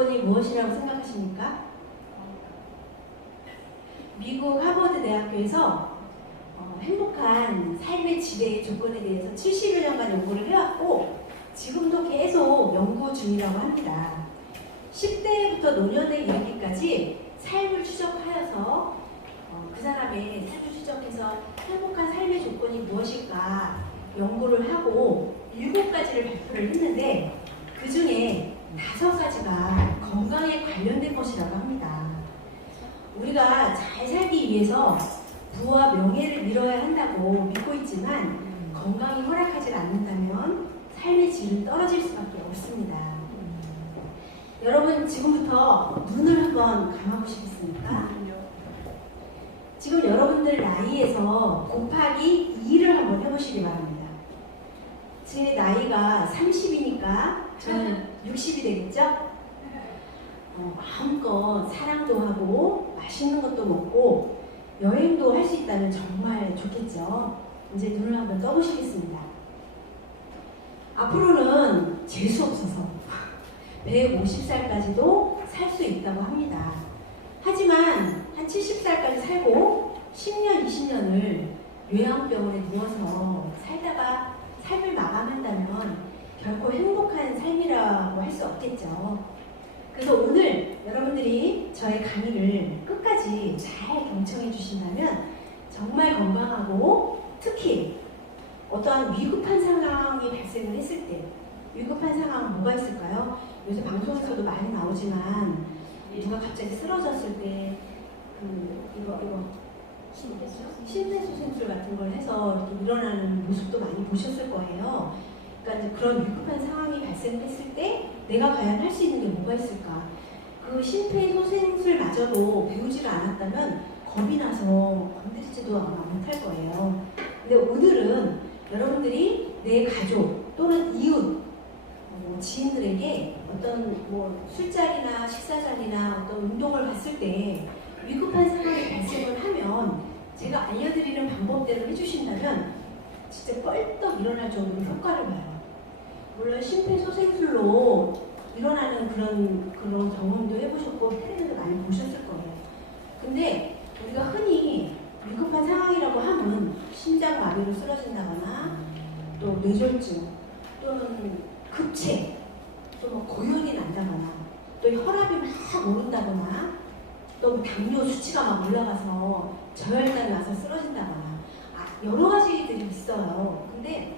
조건이 무엇이라고 생각하십니까? 미국 하버드 대학교에서 행복한 삶의 지배의 조건에 대해서 70여 년간 연구를 해왔고 지금도 계속 연구 중이라고 합니다. 10대부터 노년에 이르기까지 삶을 추적하여서 그 사람의 삶을 추적해서 행복한 삶의 조건이 무엇일까 연구를 하고 7가지를 발표를 했는데 그 중에 5가지가 건강에 관련된 것이라고 합니다. 우리가 잘 살기 위해서 부와 명예를 이뤄야 한다고 믿고 있지만 건강이 허락하지 않는다면 삶의 질은 떨어질 수밖에 없습니다. 여러분 지금부터 눈을 한번 감아보시겠습니까? 지금 여러분들 나이에서 곱하기 2를 한번 해보시기 바랍니다. 제 나이가 30이니까 저는 60이 되겠죠? 마음껏 사랑도 하고 맛있는 것도 먹고 여행도 할 수 있다면 정말 좋겠죠. 이제 눈을 한번 떠보시겠습니다. 앞으로는 재수 없어서 150살까지도 살 수 있다고 합니다. 하지만 한 70살까지 살고 10년, 20년을 요양병원에 누워서 살다가 삶을 마감한다면 결코 행복한 삶이라고 할 수 없겠죠. 그래서 오늘 여러분들이 저의 강의를 끝까지 잘 경청해 주신다면 정말 건강하고 특히 어떠한 위급한 상황이 발생을 했을 때 위급한 상황은 뭐가 있을까요? 요새 방송에서도 많이 나오지만 누가 갑자기 쓰러졌을 때 이거 심폐소생술 같은 걸 해서 이렇게 일어나는 모습도 많이 보셨을 거예요. 그러니까 이제 그런 위급한 상황이 발생했을 때 내가 과연 할 수 있는 게 뭐가 있을까? 그 심폐소생술마저도 배우지를 않았다면 겁이 나서 건드리지도 못할 거예요. 근데 오늘은 여러분들이 내 가족 또는 이웃, 지인들에게 어떤 술자리나 식사자리나 어떤 운동을 갔을 때 위급한 상황이 발생을 하면 제가 알려드리는 방법대로 해주신다면 진짜 뻘떡 일어날 정도로 효과를 봐요. 물론 심폐소생술로 일어나는 그런 경험도 해보셨고 텔레비전도 많이 보셨을 거예요. 근데 우리가 흔히 위급한 상황이라고 하면 심장마비로 쓰러진다거나 또 뇌졸중 또는 급체 또 고열이 난다거나 또 혈압이 막 오른다거나 또 당뇨 수치가 막 올라가서 저혈당이 와서 쓰러진다거나 여러 가지들이 있어요. 근데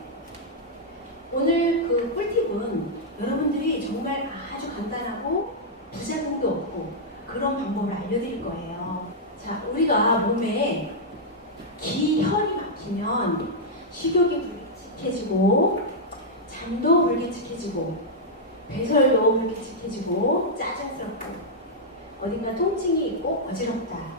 오늘 그 꿀팁은 여러분들이 정말 아주 간단하고 부작용도 없고 그런 방법을 알려드릴 거예요. 자, 우리가 몸에 기혈이 막히면 식욕이 불규칙해지고 잠도 불규칙해지고 배설도 불규칙해지고 짜증스럽고 어딘가 통증이 있고 어지럽다.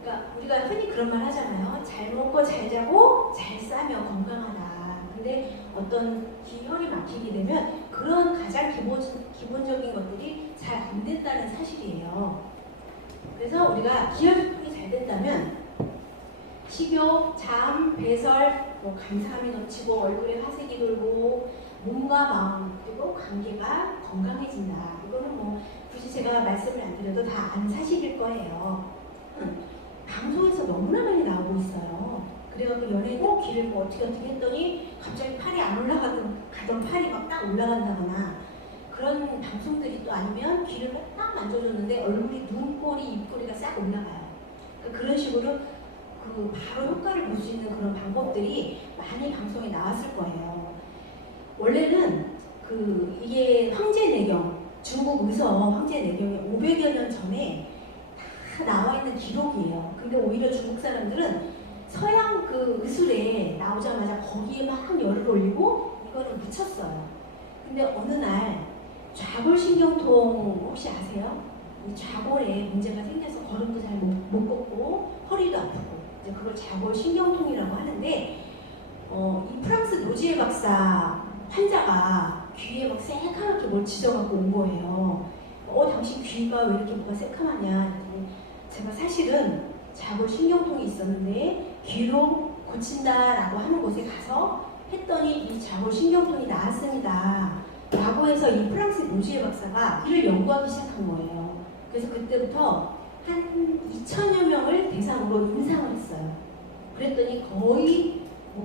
그러니까 우리가 흔히 그런 말 하잖아요. 잘 먹고 잘 자고 잘 싸며 건강하다. 근데 어떤 기혈이 막히게 되면 그런 가장 기본적인 것들이 잘 안 된다는 사실이에요. 그래서 우리가 기혈소통이 잘 된다면 식욕, 잠, 배설, 감사함이 넘치고 얼굴에 화색이 돌고 몸과 마음 그리고 관계가 건강해진다. 이거는 굳이 제가 말씀을 안 드려도 다 아는 사실일 거예요. 방송에서 너무나 많이 나오고 있어요. 그래가지고 연예인 귀를 어떻게 했더니 갑자기 팔이 안 가던 팔이 막 딱 올라간다거나 그런 방송들이 또 아니면 귀를 딱 만져줬는데 얼굴이 눈꼬리, 입꼬리가 싹 올라가요. 그러니까 그런 식으로 바로 효과를 볼 수 있는 그런 방법들이 많이 방송에 나왔을 거예요. 원래는 이게 황제내경, 중국 의서 황제내경이 500여 년 전에 다 나와 있는 기록이에요. 근데 오히려 중국 사람들은 서양 의술에 나오자마자 거기에 막 열을 올리고 이거를 묻혔어요. 근데 어느 날 좌골신경통 혹시 아세요? 이 좌골에 문제가 생겨서 걸음도 잘 못 걷고 허리도 아프고 이제 그걸 좌골신경통이라고 하는데 이 프랑스 노지에 박사 환자가 귀에 막 새카맣게 뭘 지져갖고 온 거예요. 당신 귀가 왜 이렇게 뭐가 새카마냐 했더니 제가 사실은 좌골신경통이 있었는데 귀로 고친다라고 하는 곳에 가서 했더니 이 좌골신경통이 나았습니다 라고 해서 그래서 이 프랑스 노지에 박사가 이를 연구하기 시작한 거예요. 그래서 그때부터 한 2,000여 명을 대상으로 임상을 했어요. 그랬더니 거의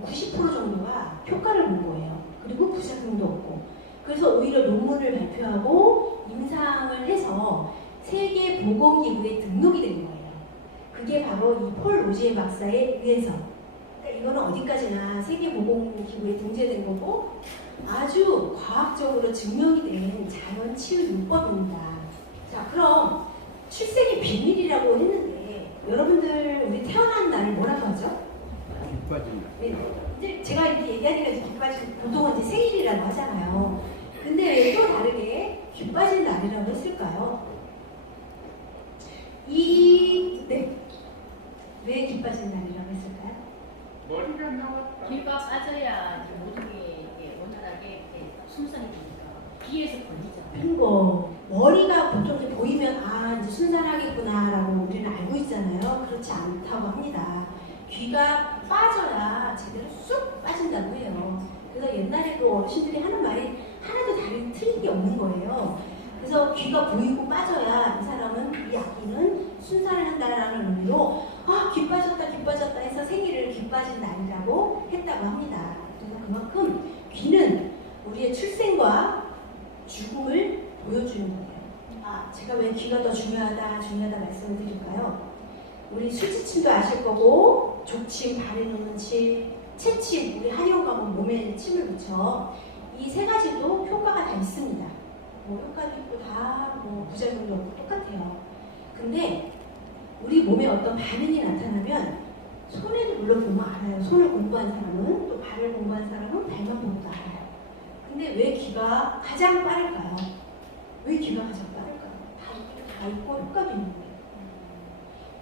90% 정도가 효과를 본 거예요. 그리고 부작용도 없고. 그래서 오히려 논문을 발표하고 임상을 해서 세계보건기구에 등록이 된 거예요. 그게 바로 이 폴 로지에 박사에 의해서. 그러니까 이거는 어디까지나 세계보건기구에 등재된 거고 아주 과학적으로 증명이 된 자연치유요법입니다. 자, 그럼 출생의 비밀이라고 했는데 여러분들 우리 태어난 날을 뭐라고 하죠? 기빠진 날. 네. 이제 제가 이렇게 얘기하니까 이제 기빠진 보통은 이제 생일이라고 하잖아요. 근데 왜 또 다르게 기빠진 날이라고 했을까요? 네. 왜 기빠진 날이라고 했을까요? 머리가 나왔다. 귀가 빠져야 이제 모든 게 이게 원활하게 순산이 되니까 귀에서 걸리잖아요. 빙고. 머리가 보통 이제 보이면 아 이제 순산하겠구나라고 우리는 알고 있잖아요. 그렇지 않다고 합니다. 귀가 빠져야 제대로 쑥 빠진다고 해요. 그래서 옛날에 그 어르신들이 하는 말이 하나도 다른 틀린 게 없는 거예요. 그래서 귀가 보이고 빠져야 이 사람은 이 아기는 순산을 한다라는 의미로 아 귀 빠졌다 귀 빠졌다 해서 생일을 귀 빠진 날이라고 했다고 합니다. 그래서 그만큼 귀는 우리의 출생과 죽음을 보여주는 거예요. 아 제가 왜 귀가 더 중요하다 말씀을 드릴까요? 우리 술지침도 아실 거고 족침, 발에 놓는 침, 채침, 우리 한의원 가면 몸에 침을 묻혀 이 세 가지도 효과가 다 있습니다. 뭐 효과도 있고 다 뭐 부작용도 없고 똑같아요. 근데 우리 몸에 어떤 반응이 나타나면 손에도 물론 보면 알아요. 손을 공부한 사람은 또 발을 공부한 사람은 발만 보고도 알아요. 근데 왜 귀가 가장 빠를까요? 왜 귀가 가장 빠를까요? 다 있고 효과도 있는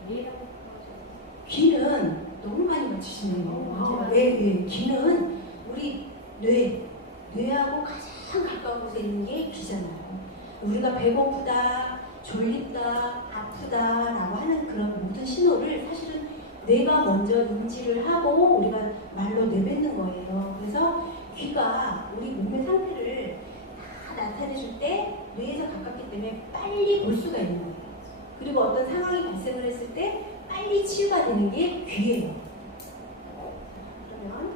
거예요. 귀는 너무 많이 맞추시네요. 네. 귀는 우리 뇌하고 가장 가까운 곳에 있는 게 귀잖아요. 우리가 배고프다, 졸립다, 아프다라고 하는 그런 모든 신호를 사실은 뇌가 먼저 인지를 하고 우리가 말로 내뱉는 거예요. 그래서 귀가 우리 몸의 상태를 다 나타내줄 때 뇌에서 가깝기 때문에 빨리 볼 수가 있는 거예요. 그리고 어떤 상황이 발생을 했을 때 빨리 치유가 되는 게 귀예요. 그러면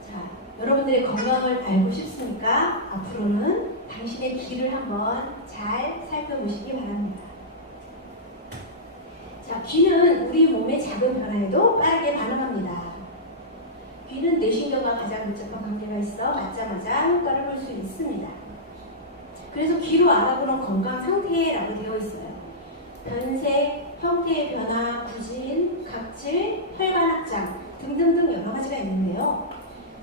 자, 여러분들의 건강을 알고 싶습니까? 앞으로는 당신의 귀를 한번 잘 살펴보시기 바랍니다. 자, 귀는 우리 몸의 작은 변화에도 빠르게 반응합니다. 귀는 뇌신경과 가장 밀접한 관계가 있어 맞자마자 효과를 볼 수 있습니다. 그래서 귀로 알아보는 건강 상태라고 되어 있어요. 변색, 형태의 변화, 부진, 각질, 혈관 확장 등등등 여러 가지가 있는데요.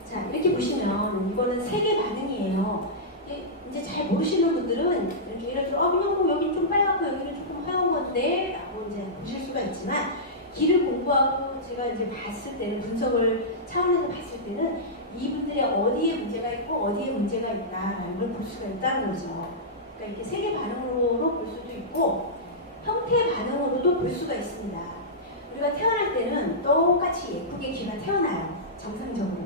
자, 이렇게 보시면 이거는 세계 반응이에요. 이제 잘 모르시는 분들은 이렇게 예를 들어 그냥 뭐 여기 좀 빨갛고 여기는 조금 하얀 건데 라고 이제 보실 수가 있지만 귀를 공부하고 제가 이제 봤을 때는 분석을 차원에서 봤을 때는 이분들의 어디에 문제가 있고 어디에 문제가 있다라는 걸 볼 수가 있다는 거죠. 그러니까 이렇게 세계 반응으로 볼 수도 있고 형태 반응으로도 볼 수가 있습니다. 우리가 태어날 때는 똑같이 예쁘게 귀가 태어나요. 정상적으로.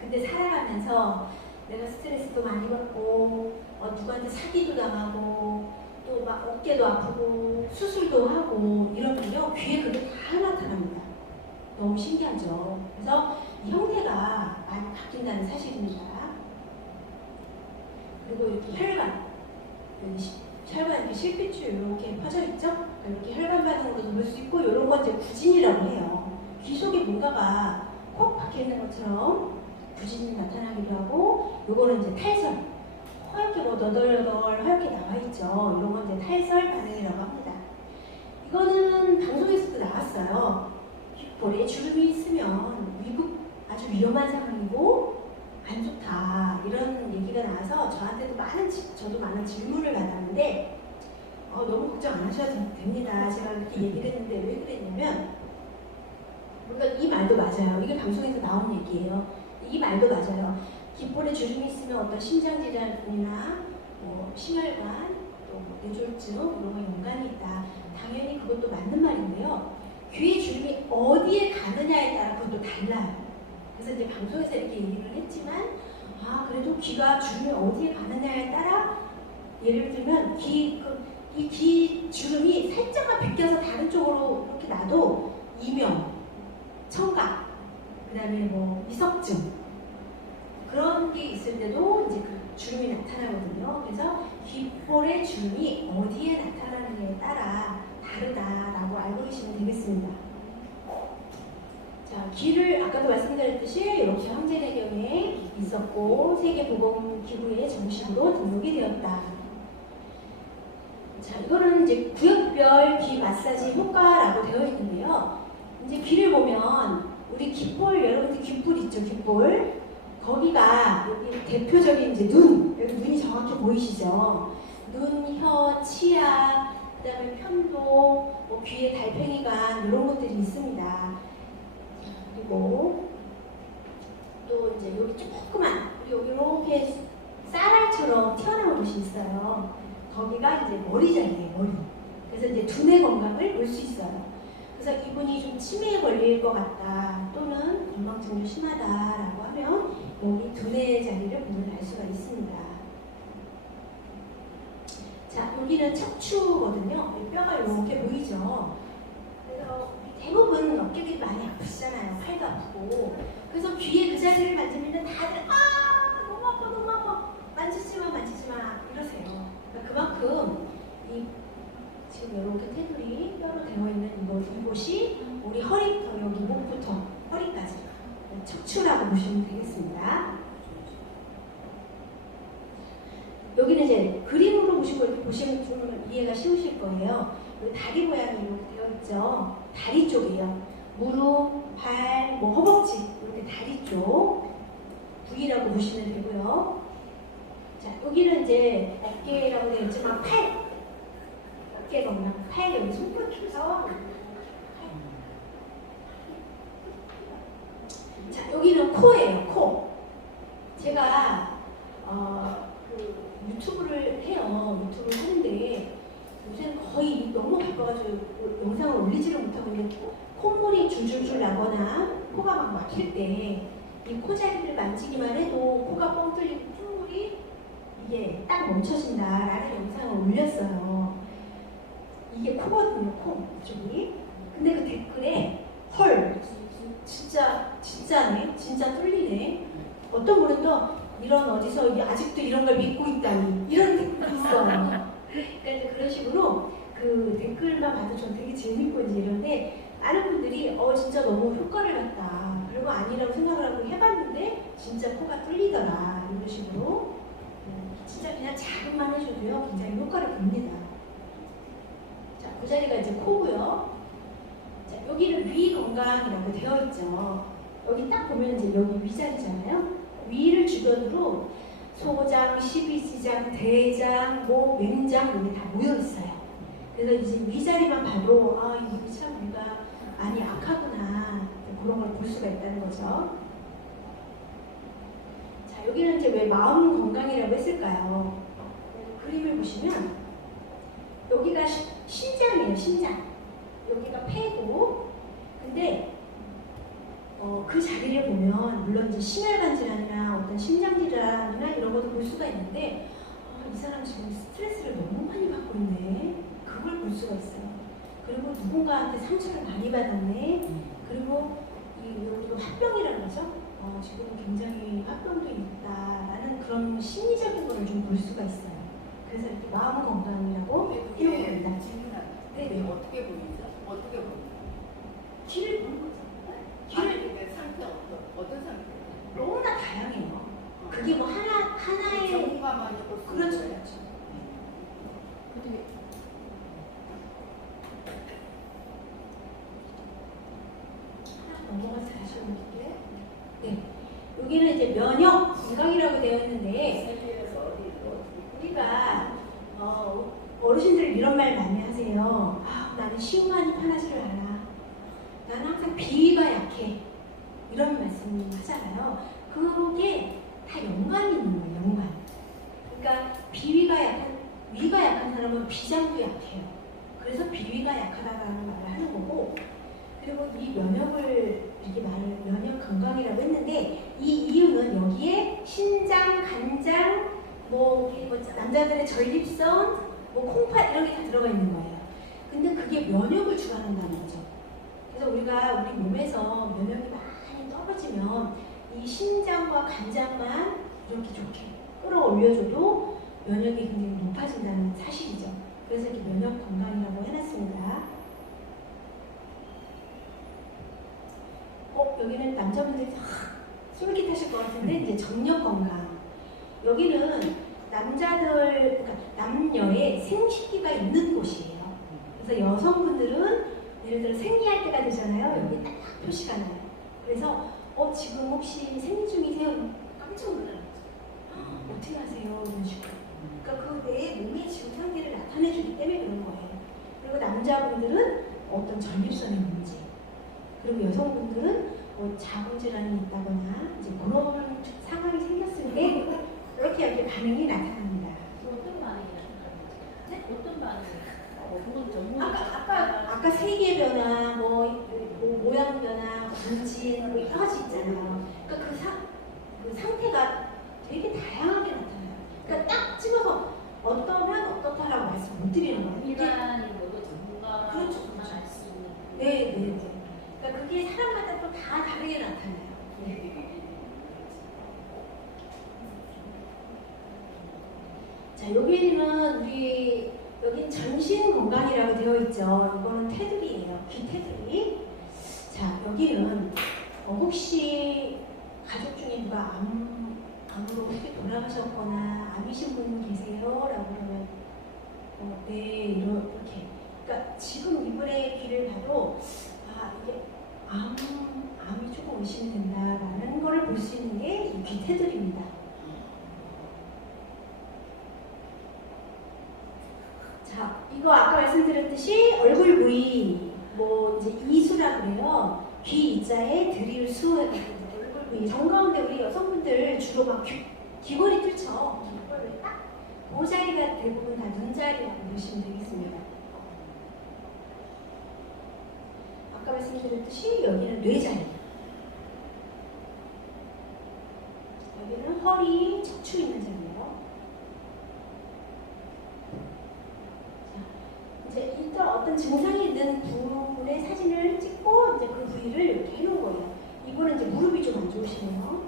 근데 살아가면서 내가 스트레스도 많이 받고 누구한테 사기도 당하고 또 막 어깨도 아프고 수술도 하고 이러면요 귀에 그게 다 나타납니다. 너무 신기하죠. 그래서 이 형태가 많이 바뀐다는 사실입니다. 그리고 이렇게 혈관 이렇게 실핏줄 이렇게 퍼져 있죠? 이렇게 혈관 반응으로도 볼 수 있고 이런 건 이제 구진이라고 해요. 귀 속에 뭔가가 콕 박혀 있는 것처럼 부진이 나타나기도 하고, 요거는 이제 탈설, 허옇게 뭐 너덜너덜 하얗게 나와 있죠. 이런 건 이제 탈설 반응이라고 합니다. 이거는 방송에서도 나왔어요. 귓볼에 주름이 있으면 아주 위험한 상황이고 안 좋다 이런 얘기가 나와서 저도 많은 질문을 받았는데 너무 걱정 안 하셔도 됩니다. 제가 이렇게 얘기를 했는데 왜 그랬냐면 그러니까 이 말도 맞아요. 이게 방송에서 나온 얘기예요. 이 말도 맞아요. 귓볼에 주름이 있으면 어떤 심장질환이나 심혈관, 또 뇌졸중 이런 거 연관이 있다. 당연히 그것도 맞는 말인데요. 귀의 주름이 어디에 가느냐에 따라 그것도 달라요. 그래서 이제 방송에서 이렇게 얘기를 했지만 아 그래도 귀가 주름이 어디에 가느냐에 따라 예를 들면 이 귀 주름이 살짝만 비껴서 다른 쪽으로 이렇게 놔도 이명, 청각, 그 다음에 뭐 미석증 그런 게 있을 때도 이제 그 주름이 나타나거든요. 그래서 귓볼의 주름이 어디에 나타나느냐에 따라 다르다라고 알고 계시면 되겠습니다. 자, 귀를 아까도 말씀드렸듯이 이렇게 황제내경에 있었고 세계보건기구에 정식으로 등록이 되었다. 자, 이거는 이제 구역별 귀 마사지 효과라고 되어 있는데요. 이제 귀를 보면 우리 귓볼 여러분들 귓볼 있죠, 귓볼. 거기가 여기 대표적인 이제 눈, 여기 눈이 정확히 보이시죠? 눈, 혀, 치아, 그 다음에 편도, 뭐 귀에 달팽이관 이런 것들이 있습니다. 그리고 또 이제 여기 조그만 여기 이렇게 쌀알처럼 튀어나온 곳이 있어요. 거기가 이제 머리 자리예요, 머리. 그래서 이제 두뇌 건강을 볼 수 있어요. 그래서 이분이 좀 치매에 걸릴 것 같다 또는 건망증도 심하다라고 하면 여기 두뇌 자리를 보면 알 수가 있습니다. 자, 여기는 척추거든요. 뼈가 이렇게 보이죠. 그래서 대부분 어깨들이 많이 아프시잖아요. 팔도 아프고. 그래서 귀에 그 자리를 만지면 다들 아 너무 아파 너무 아파 만지지 마 이러세요. 그러니까 그만큼 이 지금 이렇게 테두리 뼈로 되어 있는 이곳이 우리 허리부터 여기 목부터 허리까지 척추라고 보시면 되겠습니다. 여기는 이제 그림으로 보시고 이렇게 보시면 좀 이해가 쉬우실 거예요. 여기 다리 모양이 이렇게 되어 있죠. 다리 쪽이에요. 무릎, 발, 뭐 허벅지 이렇게 다리 쪽 부위라고 보시면 되고요. 자, 여기는 이제 어깨라고 되어 있지만 어깨 건강, 팔 여기 손끝에서 자, 여기는 코예요, 코. 제가 그 유튜브를 해요. 유튜브를 하는데 요새는 거의 너무 바빠가지고 영상을 올리지를 못하고 있는데 콧물이 줄줄줄 나거나 코가 막 막힐 때 이 코자리를 만지기만 해도 코가 뻥 뚫리고 콧물이 이게 딱 멈춰진다라는 영상을 올렸어요. 이게 코거든요, 코 이쪽이. 근데 그 댓글에 헐 진짜네, 진짜 뚫리네. 어떤 분은 또 이런 어디서 아직도 이런 걸 믿고 있다니 이런 댓글이 있어요. 그러니까 이제 그런 식으로 그 댓글만 봐도 전 되게 재밌고 이제 이런데 많은 분들이 진짜 너무 효과를 봤다. 별거 아니라고 생각을 하고 해봤는데 진짜 코가 뚫리더라 이런 식으로 진짜 그냥 자극만 해줘도요 굉장히 효과를 봅니다. 자, 그 자리가 이제 코고요. 자, 여기는 위 건강이라고 되어 있죠. 여기 딱 보면 이제 여기 위자리잖아요. 위를 주변으로 소장, 십이지장, 대장, 목, 맹장 여기 다 모여 있어요. 그래서 이제 위자리만 봐도 이게 참 우리가 많이 약하구나 그런 걸 볼 수가 있다는 거죠. 자, 여기는 이제 왜 마음 건강이라고 했을까요? 그림을 보시면 여기가 심장이에요, 심장. 여기가 폐고. 근데 그 자리를 보면 물론 이제 심혈관 질환이나 어떤 심장 질환이나 이런 것도 볼 수가 있는데 이 사람 지금 스트레스를 너무 많이 받고 있네. 그걸 볼 수가 있어요. 그리고 누군가한테 상처를 많이 받았네. 그리고 여기도 화병이라는 거죠. 지금 굉장히 화병도 있다라는 그런 심리적인 거를 좀 볼 수가 있어요. 그래서 이렇게 마음 건강이라고 표현합니다. 네, 어떻게 보이죠? 어떻게 보이죠? 귀를 보는 거죠. 귀를 상태 어떤 상태? 너무나 다양해요. 그게 뭐 하나의 전문가만이 볼 수 그렇죠, 있는 그렇죠. 어떻게 넘어가서 다시 올릴게요. 네, 여기는 이제 면역 건강이라고 되어 있는데 우리가 어르신들 이런 말 많이 하세요. 나는 시간이 편하지를 않아. 나는 항상 비위가 약해. 이런 말씀 하잖아요. 그게 다 연관이 있는 거예요, 연관. 그러니까 위가 약한 사람은 비장도 약해요. 그래서 비위가 약하다는 말을 하는 거고, 그리고 이 면역을 이렇게 말을 면역 건강이라고 했는데 이 이유는 여기에 신장, 간장, 뭐 남자들의 전립선, 뭐 콩팥 이런 게 다 들어가 있는 거예요. 근데 그게 면역을 주관한다는 거죠. 그래서 우리가 우리 몸에서 면역이 많이 떨어지면 이 신장과 간장만 이렇게 좋게 끌어올려줘도 면역이 굉장히 높아진다는 사실이죠. 그래서 이렇게 면역 건강이라고 해놨습니다. 여기는 남자분들이 쫄깃하실 것 같은데 이제 정력 건강. 여기는 남자들, 그러니까 남녀의 생식기가 있는 곳이에요. 그래서 여성분들은 예를 들어 생리할 때가 되잖아요. 여기 딱 표시가 나요. 그래서 지금 혹시 생리 중이세요? 깜짝 놀라요. 어떻게 하세요? 이런 식으로. 그러니까 그 내 몸의 지금 상태를 나타내주기 때문에 그런 거예요. 그리고 남자분들은 어떤 전립선의 문제, 그리고 여성분들은 자궁 질환이 있다거나 이제 그런 상황이 생겼을 때 이렇게 반응이 나타납니다. 어떤 반응이 나타나는 거죠? 네? 어떤 반응이? 그건 전문. 아까 세계 변화, 뭐 모양 변화, 분진 뭐 여러 가지 있잖아요. 그러니까 그 상태가 되게 다양하게 나타나요. 그러니까 딱 집어서 어떠면 어떻다라고 말씀 못 드리는 거예요. 일반인으로도 전문가만 그렇죠. 알 수 있는. 네. 그러니까 그게 사람마다 또 다 다르게 나타나요. 자, 여기는 여긴 전신 건강이라고 되어 있죠. 이거는 테두리예요. 귀 테두리. 자, 여기는 혹시 가족 중에 누가 암으로 혹시 돌아가셨거나 암이신 분 계세요? 라고 그러면 네, 이렇게. 그러니까 지금 이분의 귀를 봐도 이게 암이 조금 의심이 된다라는 걸 볼 수 있는 게 이 귀 테두리입니다. 자, 이거 아까 말씀드렸듯이 얼굴 부위, 뭐 이제 이수라 그래요. 귀 이자에 드릴 수, 얼굴 부위. 정가운데 우리 여성분들 주로 막 귀걸이 뚫죠. 귀걸이 딱 그 자리가 대부분 다 눈자리라고 보시면 되겠습니다. 아까 말씀드렸듯이 여기는 뇌자리, 여기는 허리, 척추 있는 자리예요. 자, 이제 일단 어떤 증상이 있는 부분의 사진을 찍고 이제 그 부위를 이렇게 해놓은 거예요. 이분은 이제 무릎이 좀 안 좋으시네요.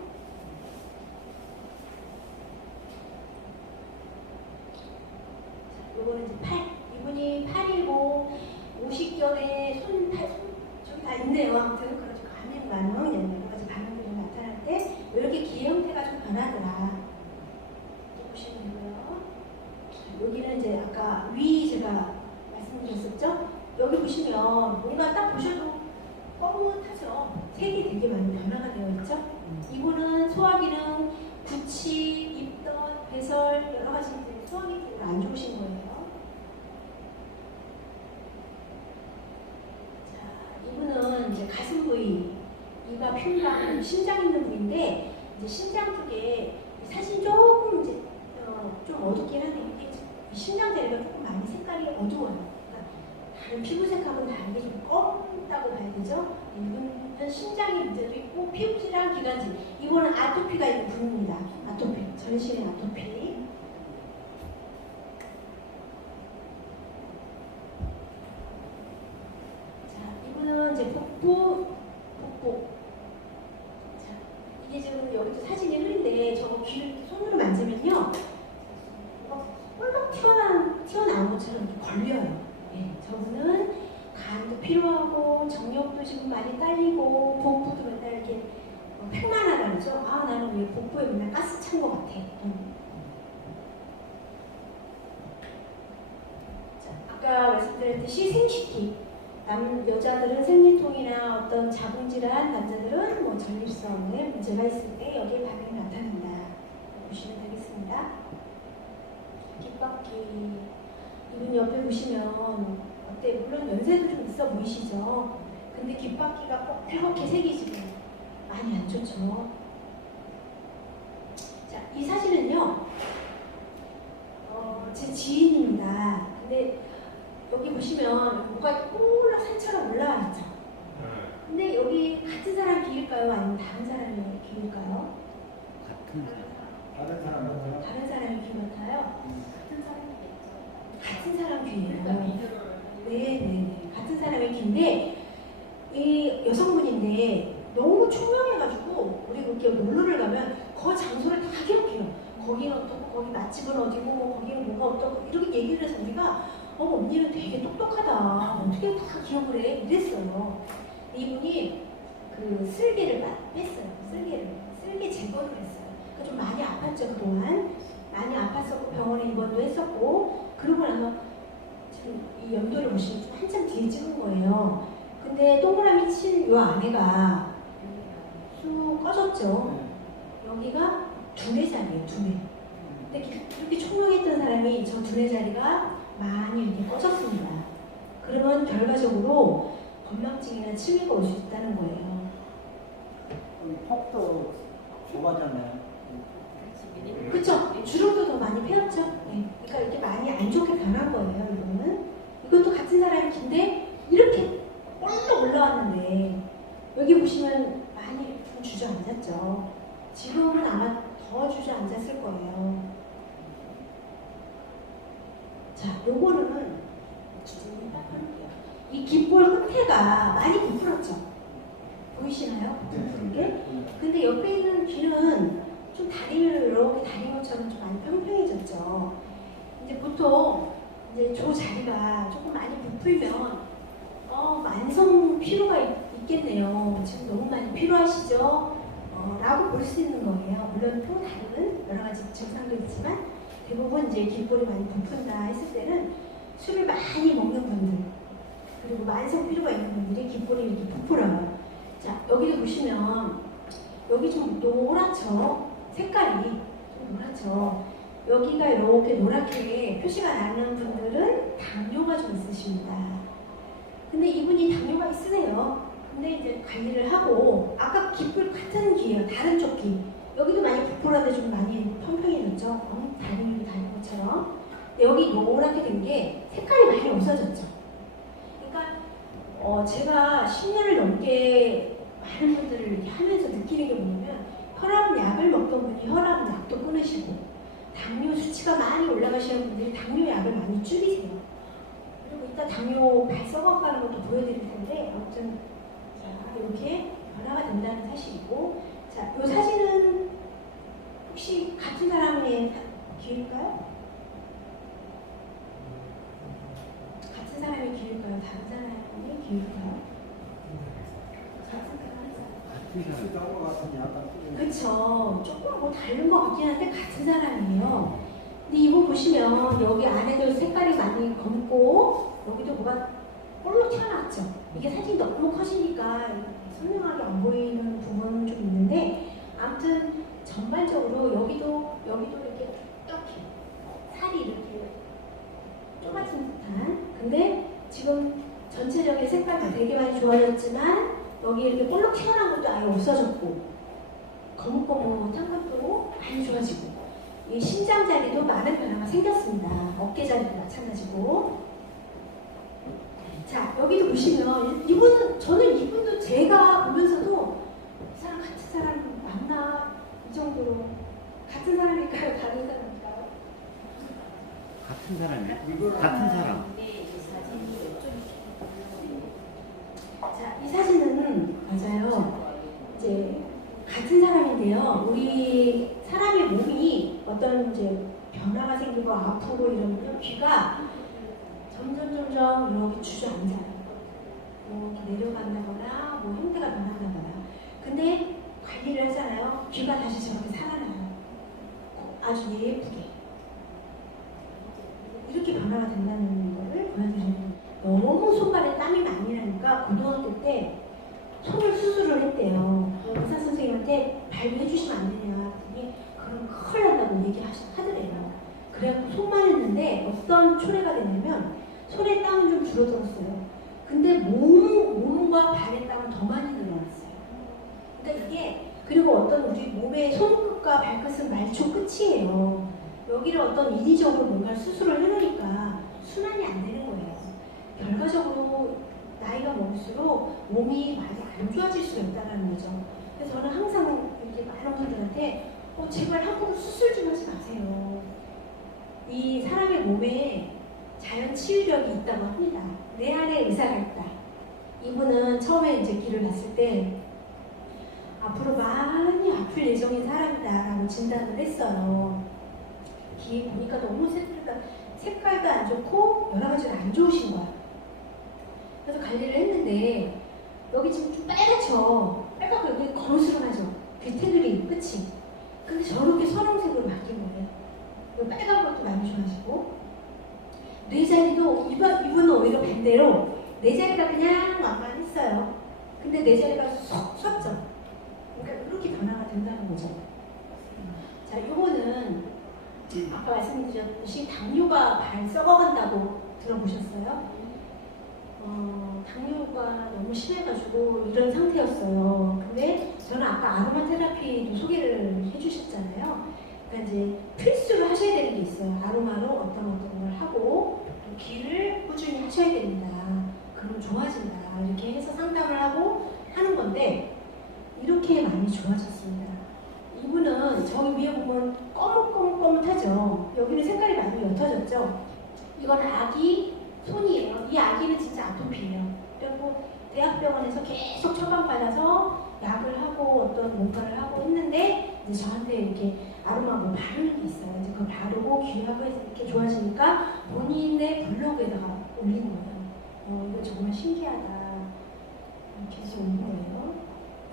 자, 요거는 이제 팔. 이분이 팔이고 50견에 좀 다 있네요. 아무튼 그렇죠. 감염 반응, 여러 가지 반응들이 나타날 때 이렇게 귀 형태가 좀 변하더라. 이렇게 보시면 되고요. 여기는 이제 아까 위 제가 말씀드렸었죠. 여기 보시면 뭔가 딱 보셔도 뻣뻣하죠. 색이 되게 많이 변화가 되어 있죠. 이분은 소화기능, 구취, 입덧, 배설 여러 가지 소화기능이 안 좋으신 거예요. 이분은 이제 가슴 부위, 이가 흉방, 심장 있는 부위인데 이제 심장 쪽에 사실 조금 이제 좀 어둡긴 한데 이게 심장 자리가 조금 많이 색깔이 어두워요. 그러니까 다른 피부색하고는 다르게 좀 검다고 봐야 되죠. 이분은 심장에 문제도 있고 피부질환, 기관지. 이거는 아토피가 있는 부위입니다. 아토피, 전신의 아토피. 이거는 이제 복부. 자, 이게 지금 여기도 사진이 흐린데 저거 귀를 손으로 만지면요, 꼴깍 튀어나온 것처럼 이렇게 걸려요. 네, 저분은 간도 필요하고 정력도 지금 많이 딸리고 복부도 맨날 이렇게 팽만하다 그러죠. 나는 왜 복부에 맨날 가스 찬 것 같아. 자, 아까 말씀드렸듯이 생식기. 여자들은 생리통이나 어떤 자궁질환, 남자들은 뭐 전립선에 문제가 있을 때 여기에 반응이 나타난다. 보시면 되겠습니다. 귓바퀴. 이분 옆에 보시면 어때? 물론 연세도 좀 있어 보이시죠? 근데 귓바퀴가 꼭 이렇게 색이 지금 많이 안 좋죠. 자, 이 사진은요, 제 지인입니다. 근데 여기 보시면 뭐가 꼴락 산처럼 올라와 있죠. 근데 여기 같은 사람 귀일까요? 아니면 다른 사람의 귀일까요? 같은 사람. 다른 사람은 다른 사람의 귀 같아요? 같은 사람이겠죠. 같은 사람 귀예요. 그러니까 비교를 네네네. 같은 사람의 귀인데 이 여성분인데 너무 총명해가지고 우리 그렇게 놀러를 가면 그 장소를 다 기억해요. 거기는 어떻고 거기 맛집은 어디고 거기는 뭐가 어떻고 이렇게 얘기를 해서 우리가 언니는 되게 똑똑하다. 어떻게 다 기억을 해? 이랬어요. 이분이 그 쓸개를 뺐어요. 쓸개 제거를 했어요. 그러니까 좀 많이 아팠죠 그동안. 많이 아팠었고 병원에 입원도 했었고 그러고 나서 지금 이 연도를 보시면 좀 한참 뒤에 찍은 거예요. 근데 동그라미 친 요 안에가 쑥 꺼졌죠. 여기가 두뇌자리예요, 두뇌. 근데 그렇게 총명했던 사람이 저 두뇌 자리가 많이 이렇게 꺼졌습니다. 그러면 결과적으로 건망증이나 치매가 올 수 있다는 거예요. 폭도 좁아졌네. 그쵸? 주름도 더 많이 펴였죠? 네. 그러니까 이렇게 많이 안 좋게 변한 거예요, 이거는. 이것도 같은 사람의 긴데 이렇게 꼴로 올라왔는데 여기 보시면 많이 좀 주저앉았죠. 지금은 아마 더 주저앉았을 거예요. 자, 요거는 주제는 딱 할게요. 이 귓볼 끝에가 많이 부풀었죠? 보이시나요? 부풀은 게? 근데 옆에 있는 귀는 좀 다리를 이렇게 다리 것처럼 좀 많이 평평해졌죠. 이제 보통 이제 저 자리가 조금 많이 부풀면 만성 피로가 있겠네요. 지금 너무 많이 피로하시죠? 라고 볼 수 있는 거예요. 물론 또 다른 여러 가지 증상도 있지만 대부분 이제 귓볼이 많이 부푼다 했을 때는 술을 많이 먹는 분들 그리고 만성 피로가 있는 분들이 귓볼이 이렇게 부풀어요. 자, 여기도 보시면 여기 좀 노랗죠? 색깔이 좀 노랗죠? 여기가 이렇게 노랗게 표시가 나는 분들은 당뇨가 좀 있으십니다. 근데 이분이 당뇨가 있으세요. 근데 이제 관리를 하고 아까 귓볼 같은 귀예요. 다른 쪽 귀. 여기도 많이 부풀었는데 좀 많이 평평해졌죠? 다른 것처럼. 여기 노랗게 된 게 색깔이 많이 없어졌죠. 그러니까 제가 10년을 넘게 많은 분들을 이렇게 하면서 느끼는 게 뭐냐면 혈압약을 먹던 분이 혈압약도 끊으시고 당뇨 수치가 많이 올라가시는 분들이 당뇨약을 많이 줄이세요. 그리고 이따 당뇨 발성어가는 것도 보여드릴 텐데 아무튼 자, 이렇게 변화가 된다는 사실이고 자, 이 사진은 혹시 같은 사람의 귀일까요? 같은 사람의 귀일까요? 다른 사람의 귀일까요? 비슷한 것 같은데 약간. 그쵸. 조금 뭐 다른 것 같긴 한데 같은 사람이에요. 근데 이거 보시면 여기 안에도 색깔이 많이 검고 여기도 뭐가 볼로 튀어나왔죠. 이게 사진이 너무 커지니까 선명하게 안 보이는 부분은 좀 있는데 아무튼 전반적으로 여기도 이렇게 뚝뚝해. 살이 이렇게 좁아진 듯한. 근데 지금 전체적인 색깔도 되게 많이 좋아졌지만 여기 이렇게 볼록 튀어나온 것도 아예 없어졌고 거뭇거뭇한 것도 많이 좋아지고 이 심장 자리도 많은 변화가 생겼습니다. 어깨 자리도 마찬가지고 자 여기도 보시면 저는 이분도 제가 보면서도 이 사람 같은 사람 맞나 이 정도로 같은 사람일까요? 다른 사람일까요? 같은 사람이야? 같은 사람. 자, 이 사진은 맞아요. 이제 같은 사람인데요. 우리 사람의 몸이 어떤 이제 변화가 생기고 아프고 이러면 귀가 점점 이렇게 주저앉아요. 이렇게 내려간다거나 뭐 형태가 변한다거나. 근데 관리를 하잖아요. 귀가 다시 저렇게 살아나요. 아주 예쁘게. 이렇게 변화가 된다는 거를 보여드리는 너무 손발에 땀이 많이 나니까 고등학교 때 손을 수술을 했대요. 의사 선생님한테 발휘해주시면 안 되냐 그랬더니 그럼 큰일 난다고 얘기하더래요. 그래갖고 손만 했는데 어떤 초래가 됐냐면 손에 땀은 좀 줄어들었어요. 근데 몸과 발의 땀은 더 많이 늘어났어요. 그러니까 이게 그리고 어떤 우리 몸의 손끝과 발끝은 말초 끝이에요. 여기를 어떤 인위적으로 뭔가 수술을 해놓으니까 순환이 안 되는 거예요. 결과적으로 나이가 먹을수록 몸이 많이 안 좋아질 수가 있다는 거죠. 그래서 저는 항상 이렇게 많은 분들한테 제발 함부로 수술 좀 하지 마세요. 이 사람의 몸에 자연 치유력이 있다고 합니다. 내 안에 의사가 있다. 이분은 처음에 이제 귀를 봤을 때 앞으로 많이 아플 예정인 사람이다라고 진단을 했어요. 귀 보니까 너무 색깔도 안 좋고 여러 가지로 안 좋으신 거야. 그래서 관리를 했는데 여기 지금 좀 빨갛죠. 빨갛고 여기 거르스름하죠. 귀 테두리 끝이. 근데 저렇게 선홍색으로 바뀐 거예요. 이 빨간 것도 많이 좋아지고 뇌자리도 이분은 오히려 반대로 뇌자리가 그냥 완만했어요. 근데 뇌자리가 쏙 섰죠. 그러니까 이렇게 변화가 된다는 거죠. 자, 요거는 아까 말씀드렸듯이 당뇨가 발 썩어간다고 들어보셨어요? 당뇨가 너무 심해가지고 이런 상태였어요. 근데 저는 아까 아로마 테라피도 소개를 해주셨잖아요. 그러니까 이제 필수로 하셔야 되는 게 있어요. 아로마로 어떤 걸 하고 또 귀를 꾸준히 하셔야 됩니다. 그럼 좋아진다. 이렇게 해서 상담을 하고 하는 건데 이렇게 많이 좋아졌습니다. 이분은 저기 위에 보면 거뭇거뭇하죠. 여기는 색깔이 많이 옅어졌죠. 이건 아기 손이에요. 이 아기는 진짜 아토피예요. 그리고 대학병원에서 계속 처방받아서 약을 하고 어떤 뭔가를 하고 했는데 이제 저한테 이렇게 아로마 뭐 바르는 게 있어요. 이제 그걸 바르고 귀하고 해서 이렇게 좋아지니까 본인의 블로그에다가 올린 거예요. 이거 정말 신기하다. 이렇게 해서 올린 거예요.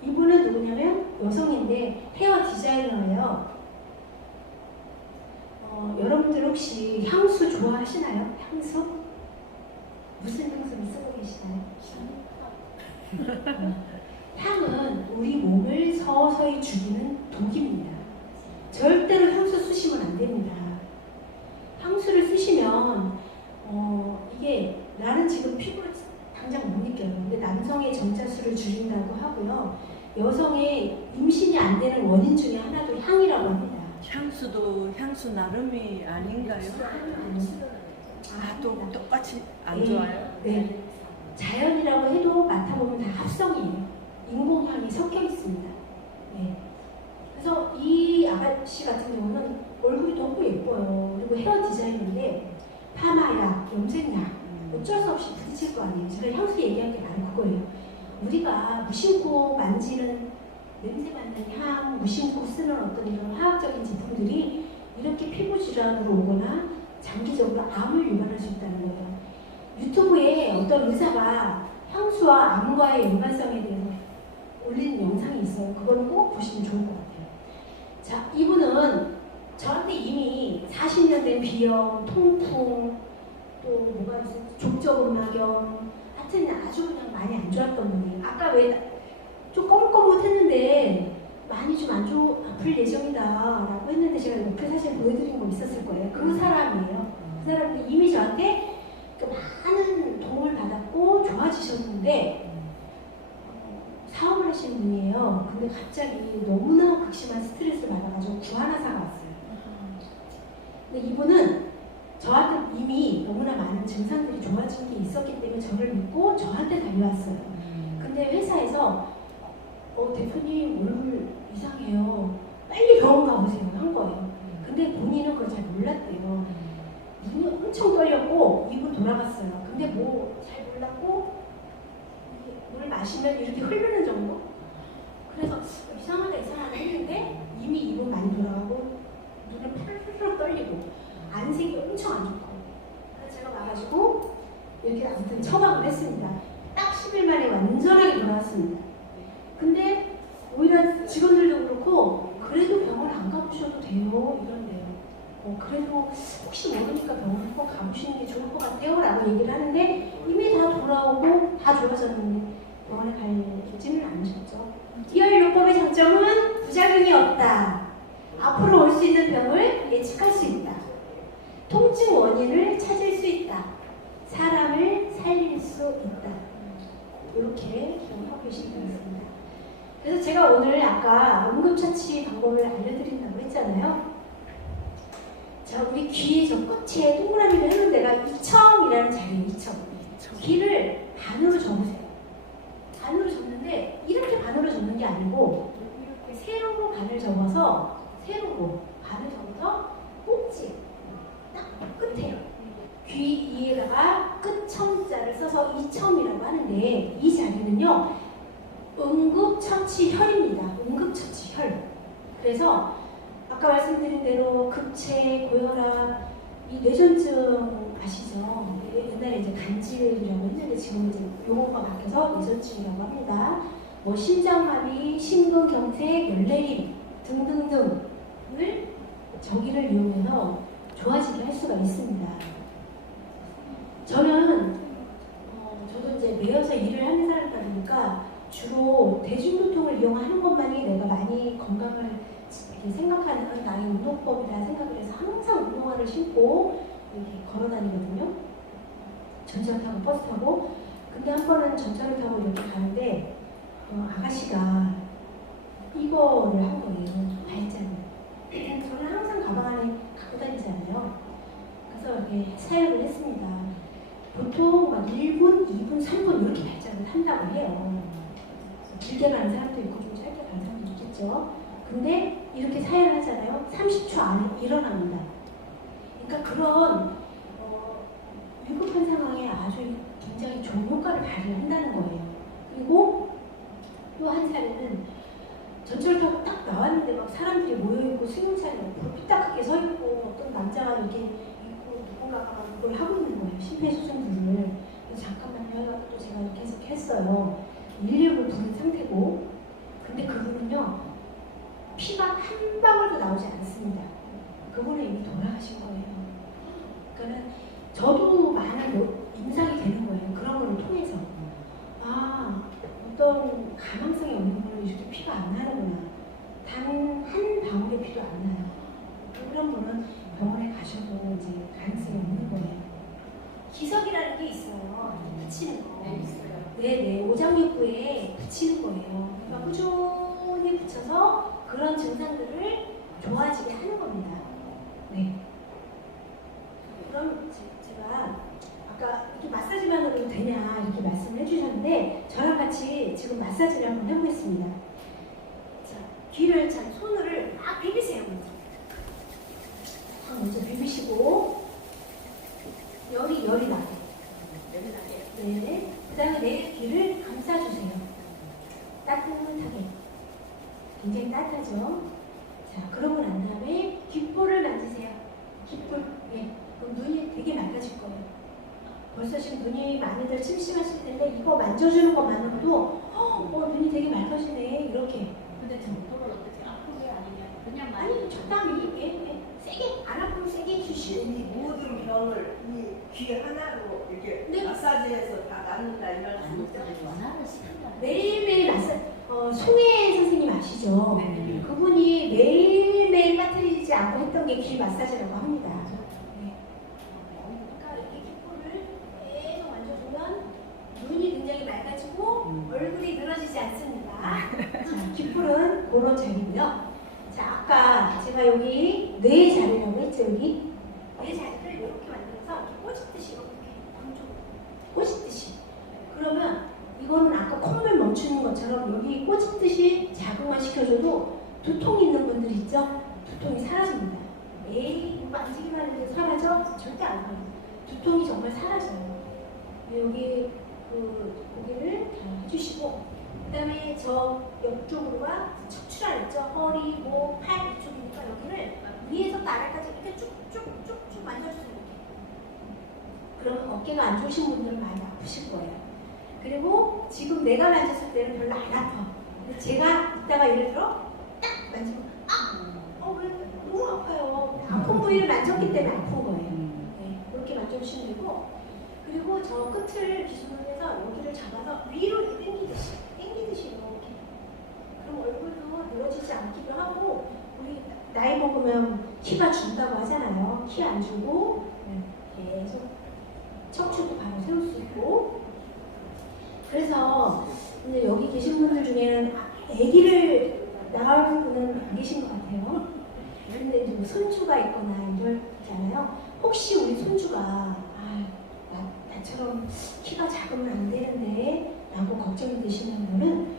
이분은 누구냐면 여성인데 헤어 디자이너예요. 여러분들 혹시 향수 좋아하시나요? 향수? 무슨 향수를 쓰고 계시나요? 향은 우리 몸을 서서히 죽이는 독입니다. 절대로 향수 쓰시면 안 됩니다. 향수를 쓰시면 이게 나는 지금 피부를 당장 못 느껴요. 근데 남성의 정자수를 줄인다고 하고요. 여성의 임신이 안 되는 원인 중에 하나도 향이라고 합니다. 향수도 향수 나름이 아닌가요? 또 똑같이 안 좋아요? 네. 자연이라고 해도 맡아보면 다 합성이에요. 인공향이 섞여 있습니다. 네. 그래서 이 아가씨 같은 경우는 얼굴이 너무 예뻐요. 그리고 헤어 디자인인데 파마약, 염색약 어쩔 수 없이 부딪힐 거 아니에요. 제가 향수 얘기한 게 바로 그거예요. 우리가 무심코 만지는 냄새 맡는 향, 무심코 쓰는 어떤 이런 화학적인 제품들이 이렇게 피부 질환으로 오거나 장기적으로 암을 유발할 수 있다는 거예요. 유튜브에 어떤 의사가 향수와 암과의 연관성에 대해서 올린 영상이 있어요. 그거는 꼭 보시면 좋을 것 같아요. 자, 이분은 저한테 이미 40년 된 비염, 통풍, 또 뭐가 있어요? 족저근막염, 하여튼 아주 그냥 많이 안 좋았던 분이에요. 아까 왜 좀 거뭇거뭇했는데 많이 좀 아플 예정이다 라고 했는데 제가 옆에 사실 보여드린 거 있었을 거예요. 그 사람이에요. 그 사람이 이미 저한테 많은 도움을 받았고 좋아지셨는데 사업을 하시는 분이에요. 근데 갑자기 너무나 극심한 스트레스를 받아가지고 구하나사가 왔어요. 근데 이분은 저한테 이미 너무나 많은 증상들이 좋아진 게 있었기 때문에 저를 믿고 저한테 달려왔어요. 근데 회사에서 대표님 얼굴 이상해요. 빨리 병원 가보세요 한 거예요. 근데 본인은 그걸 잘 몰랐대요. 눈이 엄청 떨렸고 입은 돌아갔어요. 근데 뭐 잘 몰랐고 물 마시면 이렇게 흐르는 정도? 그래서 이상하다 했는데 이미 입은 많이 돌아가고 눈을 펄펄 떨리고 안색이 엄청 안 좋고 그래서 제가 와가지고 이렇게 아무튼 처방을 했습니다. 딱 10일 만에 완전하게 돌아왔습니다. 근데 오히려 직원들도 그렇고 그래도 병원 안 가보셔도 돼요 이런데요. 그래도 혹시 모르니까 병원 꼭 가보시는 게 좋을 것 같아요 라고 얘기를 하는데 이미 다 돌아오고 다 좋아졌는데 병원에 가지는 않으셨죠. 디얼요법의 장점은 부작용이 없다. 앞으로 올 수 있는 병을 예측할 수 있다. 통증 원인을 찾을 수 있다. 사람을 살릴 수 있다. 이렇게 기억하고 계시면 되겠습니다. 그래서 제가 오늘 아까 응급처치 방법을 알려드린다고 했잖아요. 자, 우리 귀 저 끝에 동그라미를 해놓은 데가 이청이라는 자리예요. 이청. 귀를 반으로 접으세요. 반으로 접는데 이렇게 반으로 접는 게 아니고 이렇게 세로로 반을 접어서 세로로 반을 접어서 꼭지 딱 끝에요. 귀 위에다가 끝첨자를 써서 이첨이라고 하는데 이 자리는요 응급처치혈입니다. 응급처치혈. 그래서 아까 말씀드린 대로 급체, 고혈압, 이 뇌전증 아시죠? 옛날에 이제 간질이라고 했는데 지금 이제 용어가 바뀌어서 뇌전증이라고 합니다. 뭐 심장마비, 심근경색, 열내림 등등등을 저기를 이용해서 좋아지게 할 수가 있습니다. 저는 저도 이제 매여서 일을 하는 사람이다 보니까 주로 대중교통을 이용하는 것만이 내가 많이 건강을 이렇게 생각하는 나의 운동법이다 생각을 해서 항상 운동화를 신고 이렇게 걸어 다니거든요. 전철 타고 버스 타고. 근데 한 번은 전철을 타고 이렇게 가는데 아가씨가 이거를 한 거예요. 발자국. 저는 항상 가방 안에 갖고 다니잖아요. 그래서 이렇게 사용을 했습니다. 보통 막 1분, 2분, 3분 이렇게 발자국을 한다고 해요. 길게 가는 사람도 있고 좀 짧게 가는 사람도 있겠죠. 근데 이렇게 사용을 하잖아요. 30초 안에 일어납니다. 그러니까 그런 위급한 상황에 아주 굉장히 좋은 효과를 발휘한다는 거예요. 그리고 또 한 사례는 전철 타고 딱 나왔는데 막 사람들이 모여있고 승용차에 옆으로 삐딱하게 서 있고 어떤 남자가 이렇게 있고 누군가가 그걸 하고 있는 거예요. 심폐소생술을. 그래서 잠깐만요 해가지고 또 제가 이렇게 해서 했어요. 119를 부른 상태고. 근데 그분은요 피가 한 방울도 나오지 않습니다. 그분은 이미 돌아가신 거예요. 그러니까 저도 많은 임상이 되는 거예요. 그런 걸 통해서. 아, 어떤 가망성이 없는 분은 이렇게 피가 안 나는구나. 단 한 방울의 피도 안 나요. 그런 분은 병원에 가셔도 이제 가능성이 없는 거예요. 기석이라는 게 있어요. 붙이는 거. 네, 있어요. 네네, 오장육부에 붙이는 거예요. 그러니까 꾸준히 붙여서 그런 증상들을 좋아지게 하는 겁니다. 네. 그럼 제가 아까 이렇게 마사지만으로도 되냐 이렇게 말씀을 해주셨는데 저랑 같이 지금 마사지를 한번 해보겠습니다. 자, 귀를 참 손을 막 비비세요. 먼저 비비시고 열이 나게. 네. 그 다음에 내 귀를 감싸주세요. 따뜻하게. 굉장히 따뜻하죠? 자, 그러고 난 다음에 귓볼을 만지세요. 귓볼. 네. 그럼 눈이 되게 맑아질 거예요. 벌써 지금 눈이 많이들 침침하실 텐데 이거 만져주는 것만으로도 눈이 되게 맑아지네. 이렇게. 근데 저 그걸 어떻게 아프게 아니냐 그냥 많이 아니, 적당히. 예. 세게. 안 아프면 세게 해주시고. 이 모든 병을 이 귀 하나로 이렇게 네. 마사지해서 다 낫는다 이런 안 먹자고 원하는 시간다. 매일매일 송혜 선생님 아시죠? 네. 그분이 매일매일 빠뜨리지 않고 했던 게 귀 마사지라고 합니다. 네. 그러니까 이렇게 귓볼을 계속 만져주면 눈이 굉장히 맑아지고 얼굴이 늘어지지 않습니다. 자, 귓볼은 그런 자리고요. 자, 아까 제가 여기 뇌 자리라고 했죠, 여기? 뇌 자리를 이렇게 만들어서 이렇게 꼬집듯이 이렇게 꼬집듯이. 그러면 이거는 아까 콧물 멈추는 것처럼 여기 꼬집듯이 자극만 시켜줘도 두통 있는 분들 있죠? 두통이 사라집니다. 에이, 이거 만지기만 해도 사라져? 절대 안 사라져요. 두통이 정말 사라져요. 여기 고개를 다 해주시고, 그 다음에 저 옆쪽으로가 척추란 있죠? 허리, 목, 팔 이쪽이니까 여기를 위에서부터 아래까지 이렇게 쭉쭉쭉쭉 만져주세요. 그러면 어깨가 안 좋으신 분들은 많이 아프실 거예요. 그리고 지금 내가 만졌을 때는 별로 안 아파. 근데 제가 이따가 예를 들어 딱 만지면 왜 너무 아파요. 아픈 부위를 만졌기 때문에 아픈 거예요. 네, 그렇게 만져주시면 되고, 그리고 저 끝을 기준으로 해서 여기를 잡아서 위로 이렇게 당기듯이 이렇게. 그럼 얼굴도 늘어지지 않기도 하고, 우리 나이 먹으면 키가 준다고 하잖아요. 키 안 주고 계속 척추도 바로 세울 수 있고. 그래서 이제 여기 계신 분들 중에는 아기를 낳을 분은 안 계신 것 같아요. 근데 이제 손주가 있거나 이러잖아요. 혹시 우리 손주가 나 나처럼 키가 작으면 안 되는데 라고 걱정이 되시는 분은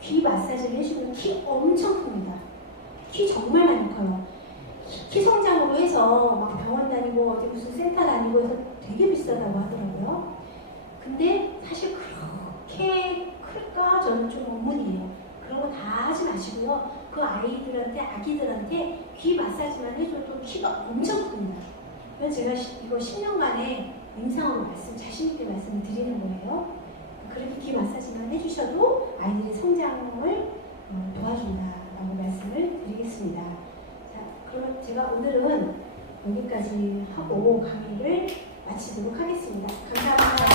귀 마사지를 해주면 키 엄청 큽니다. 키 정말 많이 커요. 키 성장으로 해서 막 병원 다니고 어디 무슨 센터 다니고 해서 되게 비싸다고 하더라고요. 근데 사실 그렇게 클까? 저는 좀 의문이에요. 그런 거 다 하지 마시고요. 그 아이들한테, 아기들한테 귀 마사지만 해줘도 키가 엄청 큽니다. 그래서 제가 이거 10년간의 임상으로 자신있게 말씀을 드리는 거예요. 그렇게 귀 마사지만 해주셔도 아이들의 성장을 도와준다라고 말씀을 드리겠습니다. 자, 그럼 제가 오늘은 여기까지 하고 강의를 마치도록 하겠습니다. 감사합니다.